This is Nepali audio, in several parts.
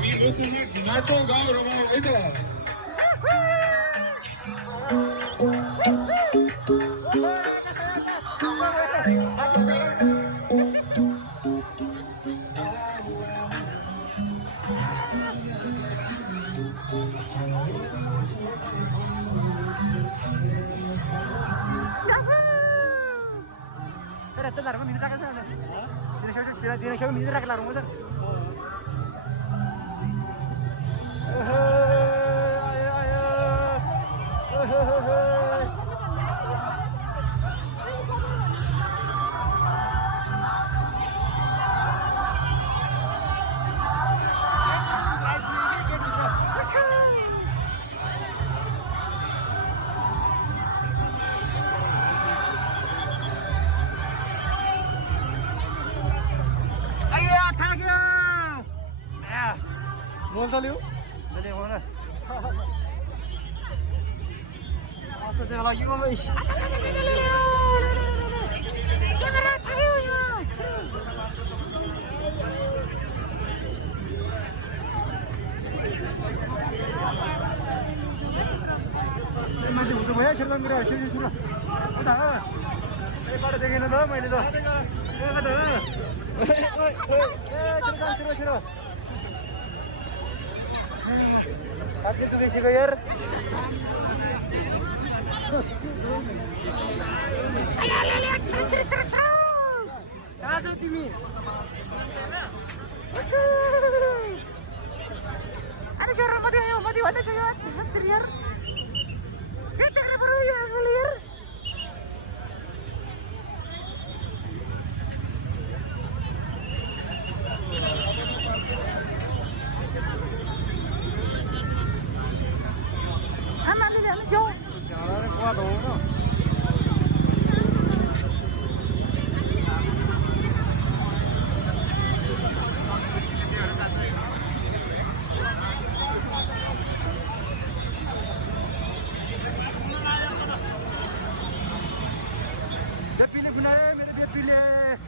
हामी मुसलमान नाचौँ गाउँ रमाउँ है त Ito largo, minta ka sana. Di na siya minta ka largo mo sir. Mau liu? Jadi mana? Apa sih lagi mau ini? Kamera tahu ya. Macam tu banyak cerita mira, cerita cerita. Ada. Pada dengan ada, main itu. Ada. Cerita. Tapi tu kisi bayar. Ayo, cerita. Kau timi. Ada siapa mati ayo, mati ada siapa? Teriar. Kita baru ya teriar. Jangan kuat dong. Dia pilih benar, dia pilih.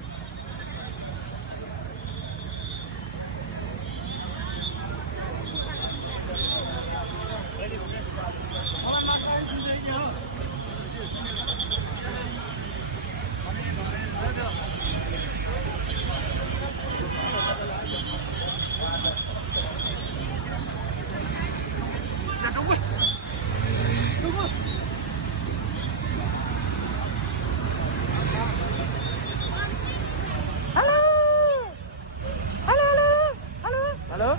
Tunggu. Halo.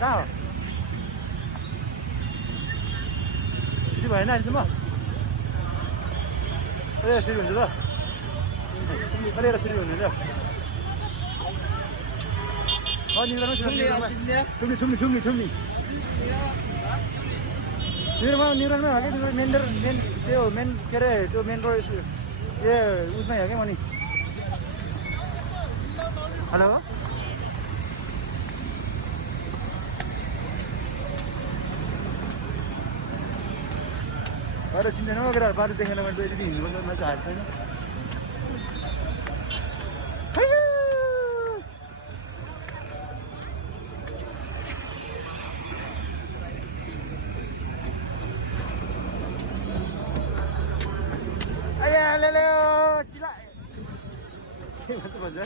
Tahu? Ini mana ni semua? Serius juga. Kali ada serius ni dah. Oh ni orang sudah Cumi. Ni orang mana? Main kira tu main road. Ye, usna ya ke mana? Halo. Baru sini nama gerak baru dengan nama itu ini macam apa ni? Ayah lele cila. Macam mana?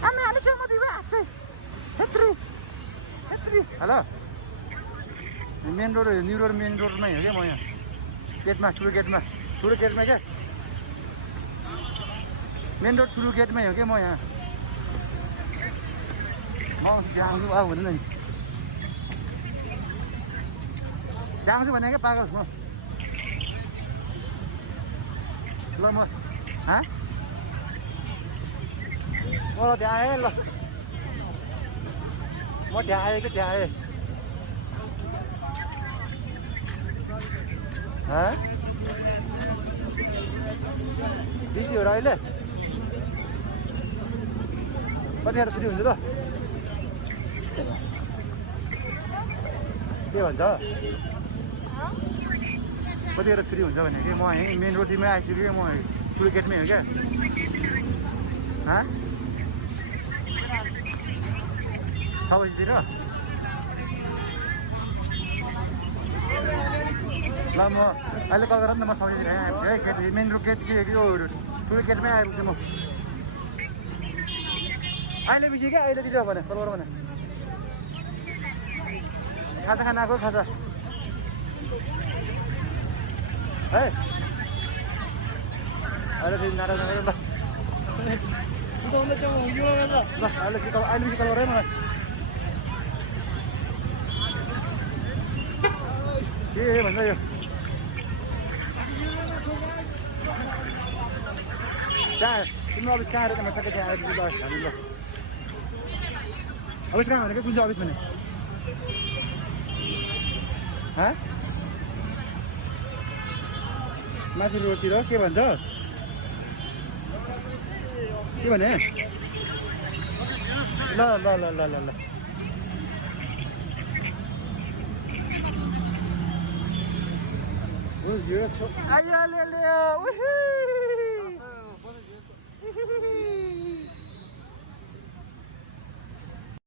Ame ada cuma di hello main road new road main रोडमै हो क्या म यहाँ गेटमा ठुलो गेटमा क्या मेन रोड ठुलो गेटमै हो क्या म यहाँ म त्यहाँ आउँछु अब हुँदैन नि त्यहाँ आउँछु भने क्या पागल म ल म त्यहाँ आएँ ल म त्यहाँ आएँ कि त्यहाँ आएँ बिजी हो र अहिले कतिखेर छुट्टी हुन्छ त के भन्छ कतिखेर छुट्टी हुन्छ भने कि म यहीँ मेन रोडमै आइसक्यो म ठुलो गेटमै हो क्या 6 बजीतिर ल म अहिले कल गर नि त म 6 बजीतिर आइपुग्छु है गेट मेन रोड गेट यो ठुलो गेटमै आइपुग्छु म अहिले बिजी क्या अहिले दिन्छ भने कल गर भने खाजा खाना आएको खाजा है अहिले फेरि नारा ल सिकाउनु चाहिँ ल अहिले बिजी कल गर है मलाई के भन्छ यो त्यहाँ तिम्रो अफिस कहाँ आएर त म ठ्याक्कै त्यहाँ आएर हामी ल अफिस कहाँ भनेको कुन चाहिँ अफिस भने माथि रोडतिर के भन्छ के भने ल ल ल ल ल ल आइहाल्यो